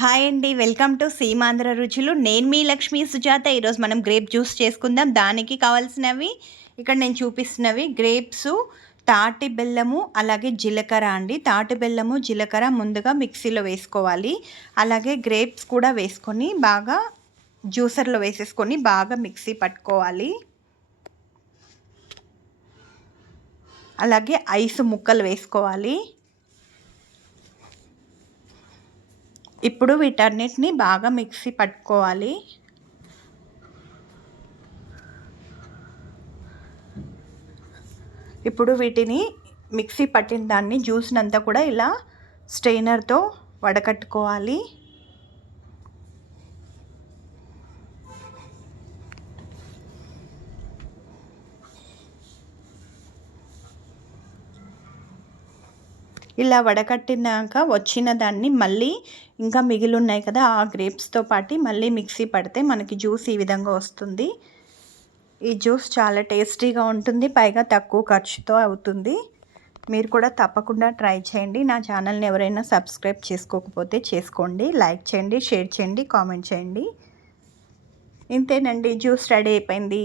Hi అండి. Welcome to Seemandhra రుచులు. నేను మీ లక్ష్మీ సుజాత. ఈరోజు మనం గ్రేప్ జ్యూస్ చేసుకుందాం. దానికి కావాల్సినవి ఇక్కడ నేను చూపిస్తున్నవి. గ్రేప్స్ తాటి బెల్లము అలాగే జీలకర్ర అండి. తాటి బెల్లము జీలకర్ర ముందుగా మిక్సీలో వేసుకోవాలి. అలాగే గ్రేప్స్ కూడా వేసుకొని బాగా జ్యూసర్లో వేసేసుకొని బాగా మిక్సీ పట్టుకోవాలి. అలాగే ఐస్ ముక్కలు వేసుకోవాలి. ఇప్పుడు వీటన్నిటిని బాగా మిక్సీ పట్టుకోవాలి. ఇప్పుడు వీటిని మిక్సీ పట్టిన దాన్ని జ్యూస్నంతా కూడా ఇలా స్ట్రెయినర్తో వడకట్టుకోవాలి. ఇలా వడకట్టినాక వచ్చిన దాన్ని మళ్ళీ ఇంకా మిగిలి ఉన్నాయి కదా ఆ గ్రేప్స్తో పాటు మళ్ళీ మిక్సీ పడితే మనకి జ్యూస్ ఈ విధంగా వస్తుంది. ఈ జ్యూస్ చాలా టేస్టీగా ఉంటుంది పైగా తక్కువ ఖర్చుతో అవుతుంది. మీరు కూడా తప్పకుండా ట్రై చేయండి. నా ఛానల్ని ఎవరైనా సబ్స్క్రైబ్ చేసుకోకపోతే చేసుకోండి. లైక్ చేయండి షేర్ చేయండి కామెంట్ చేయండి. ఇంతేనండి జ్యూస్ రెడీ అయిపోయింది.